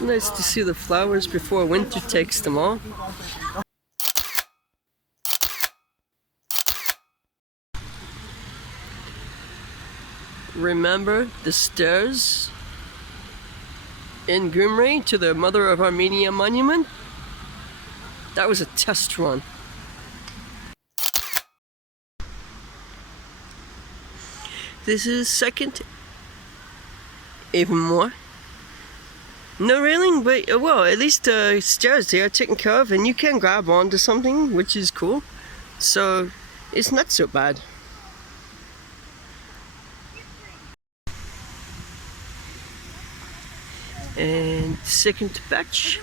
It's nice to see the flowers before winter takes them all. Remember the stairs in Gyumri to the Mother of Armenia monument? That was a test run. This is second, even more. No railing, but well, at least the stairs they are taken care of, and you can grab onto something, which is cool. So it's not so bad. And second batch.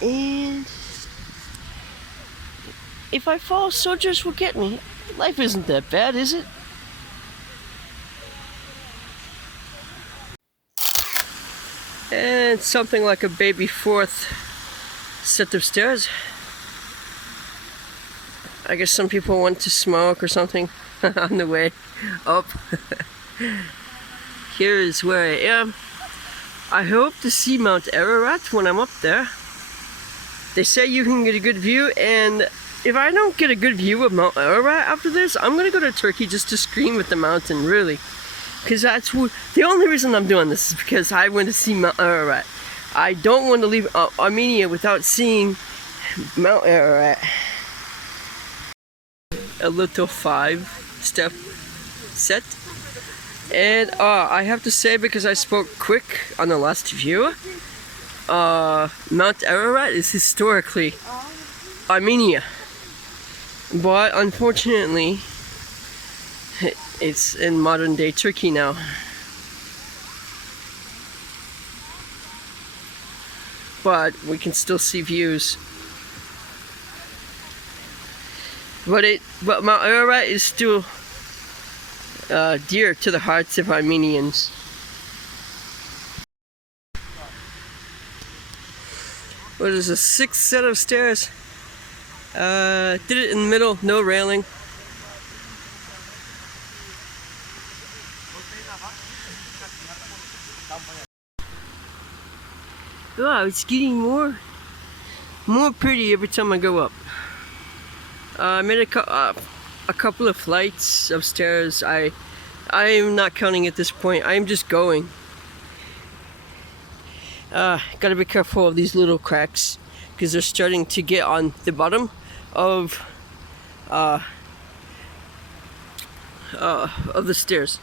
And if I fall, soldiers will get me. Life isn't that bad, is it? And something like a baby fourth set of stairs. I guess some people want to smoke or something on the way up. Here is where I am. I hope to see Mount Ararat when I'm up there. They say you can get a good view, and if I don't get a good view of Mount Ararat after this, I'm gonna go to Turkey just to scream at the mountain, really. Because that's the only reason I'm doing this is because I want to see Mount Ararat. I don't want to leave Armenia without seeing Mount Ararat. A little 5-step set. And I have to say, because I spoke quick on the last view, Mount Ararat is historically Armenia. But unfortunately, it's in modern day Turkey now. But we can still see views. But Mount Ararat is still dear to the hearts of Armenians. What is a 6th set of stairs? Did it in the middle, no railing. Wow, it's getting more pretty every time I go up. I made a couple of flights of stairs. I am not counting at this point. I am just going. Gotta be careful of these little cracks because they're starting to get on the bottom of the stairs.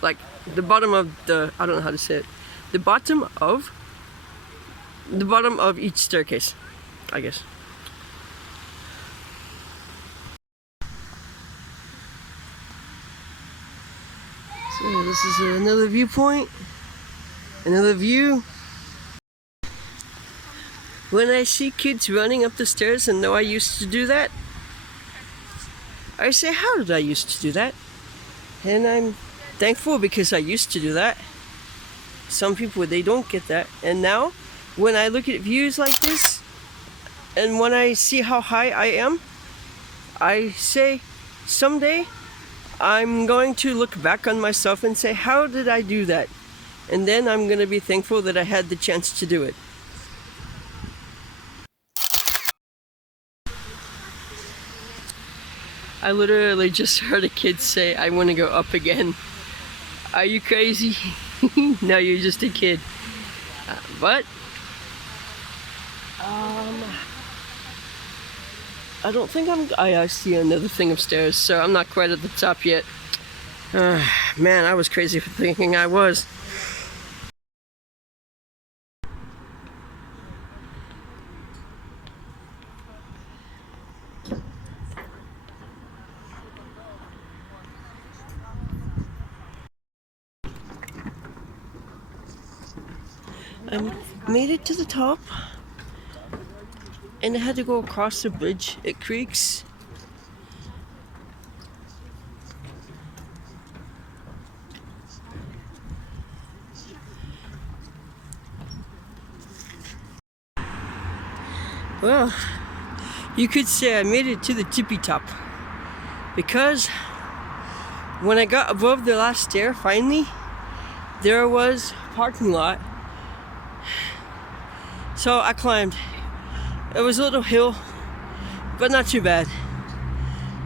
Like the bottom of the, I don't know how to say it. The bottom of each staircase, I guess. So this is another viewpoint, another view. When I see kids running up the stairs and know I used to do that, I say, how did I used to do that? And I'm thankful because I used to do that. Some people, they don't get that. And now, when I look at views like this, and when I see how high I am, I say, someday, I'm going to look back on myself and say, how did I do that? And then I'm going to be thankful that I had the chance to do it. I literally just heard a kid say, I want to go up again. Are you crazy? No, you're just a kid. But I don't think I see another thing upstairs, so I'm not quite at the top yet. Man, I was crazy for thinking I was. I made it to the top, and I had to go across the bridge. It creaks. Well, you could say I made it to the tippy top, because when I got above the last stair finally, there was a parking lot. So I climbed. It was a little hill, but not too bad.